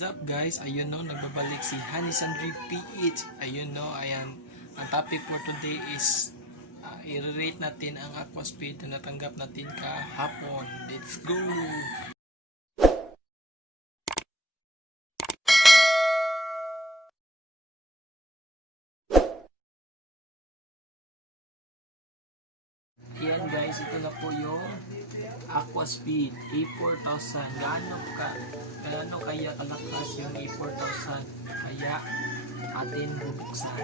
What's up guys? Ayun no, nagbabalik si Honey Sandri PH. Ayun no, ayan. Ang topic for today is i-rate natin ang aquaspeed na natanggap natin kahapon. Let's go! Ayan guys, ito na po yung aquaspeed A4000. Gaano kaya kalakas yung A4000? Kaya atin bubuksan.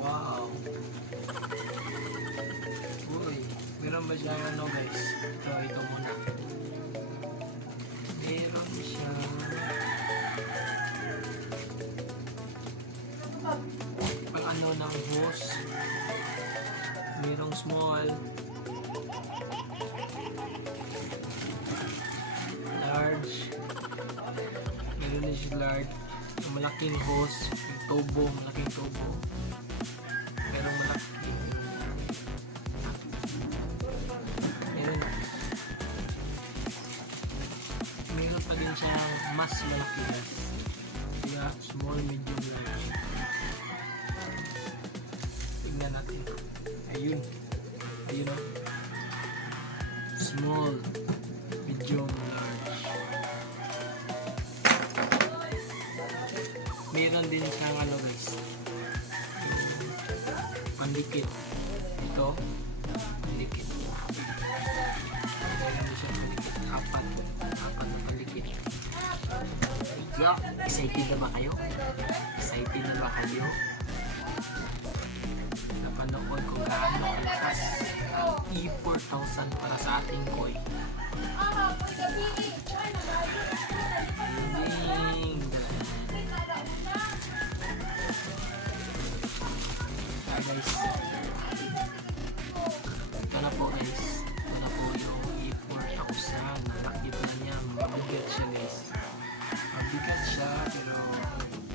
Wow! Uy, meron ba siyang ano guys? Ito muna. Meron siyang pang ano ng hose. Merong small, large, meron din siya large, yung malaking hose, yung tubo, malaking tubo, merong malaki, meron pa din siya mas malaki, kaya small, medium, large. Tingnan natin. Ayun o. Small, medium, large. Meron din siyang ano guys, pandikit. Ito, pandikit. Meron din siyang pandikit. Apat na pandikit. Excited na ba kayo? Excited na ba kayo? Napanood kung gaano kalakas ang E4000 para sa ating koi. Guys, ito na po guys, ito na po yung E4000. Nakita niya, mabigat siya guys, mabigat siya, pero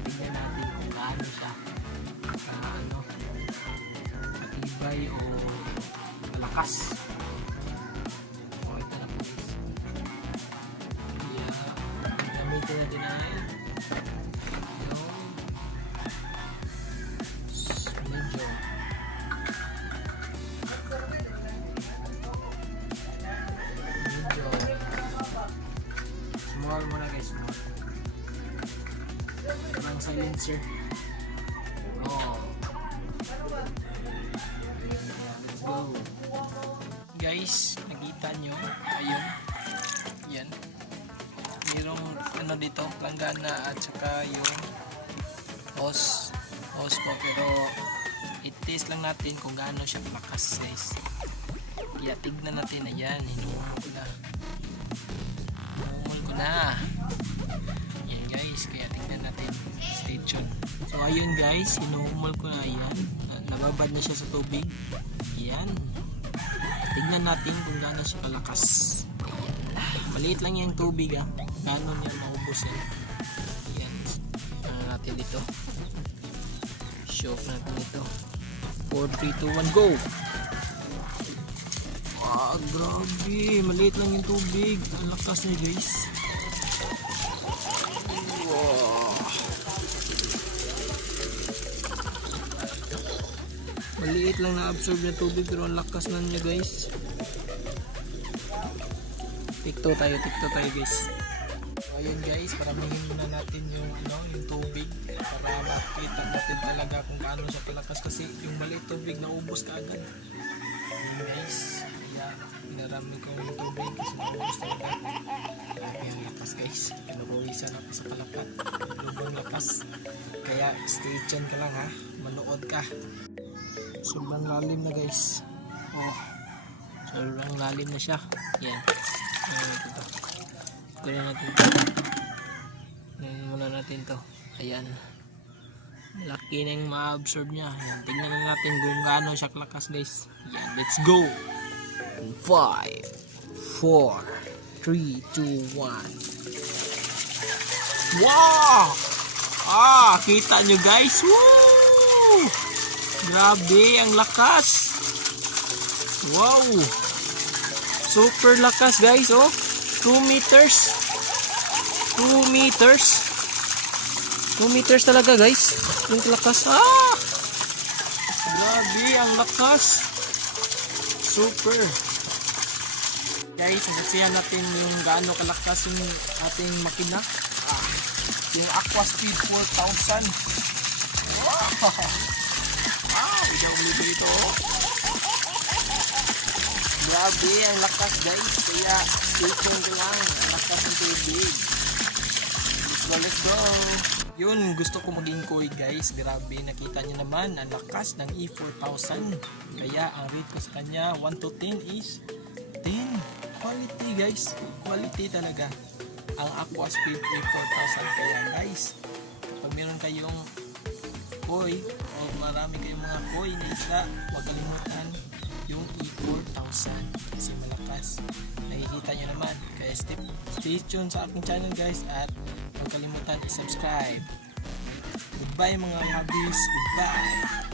tingnan natin kung gaano siya matibay o malakas. Ito na po guys. Gamitin natin ay yung medyo small muna guys, small ng silencer. Let's go guys, nakita nyo, ayun, yan, mayroong ano dito, langgana at saka yung hose po, pero i-test lang natin kung gaano siya kalakas guys. Kaya tignan natin. Ayan, hinuhol ko na yan guys, kaya tignan natin, stay tuned. So ayun guys, hinuhumol ko na, ayan, nababad na siya sa tubig. Ayan, tignan natin kung gaano siya kalakas. Maliit lang yung tubig gaano niya maubos yan. Ayan, natin dito, show off natin ito. 4, 3, 2, 1, go! Grabe, maliit lang yung tubig, ang lakas niya guys. Maliit lang na-absorb na tubig pero ang lakas na niya guys. Tikto tayo guys. So, ayun guys, paramihin muna natin yung tubig para makita natin talaga kung gaano siya kalakas, kasi yung maliit tubig naubos ka agad. Ayun guys, kaya pinarami ko yung tubig kasi naubos talaga. Grabe ang lakas guys, pinabawisan ako sa kalapat, lubang lakas. Kaya stay tuned ka lang manood ka. Sobrang lalim na guys. Sobrang lalim na siya. Yan. Kaya natin ito. Muna natin to. Ayan. Laki na yung ma-absorb niya. Ayan. Tingnan na natin kung gaano siya kalakas guys. Ayan. Let's go. 5, 4, 3, 2, 1. Wow! Kita nyo guys. Woo! Grabe, ang lakas. Wow. Super lakas guys, 2 meters. 2 meters. 2 meters talaga guys. Yung lakas. Grabe ang lakas. Super. Guys, sasaksihan natin yung gaano kalakas yung ating makina. Yung Aquaspeed 4000. Wow! Ikaw ulit dito. Grabe, ang lakas guys. Kaya stay tuned lang. Ang lakas ng tubig. Let's go. Yun, gusto ko maging koi guys. Grabe, nakita nyo naman ang lakas ng E4000. Kaya ang rate ko sa kanya 1 to 10 is 10. Quality guys. Quality talaga ang Aquaspeed E4000. Kaya guys, pag meron kayong koi o marami kayong mga koi na isda, huwag kalimutan yung E4000 kasi malakas. Nakikita nyo naman. Kaya stay tuned sa aking channel guys at huwag kalimutan i-subscribe. Goodbye mga hobbies. Goodbye.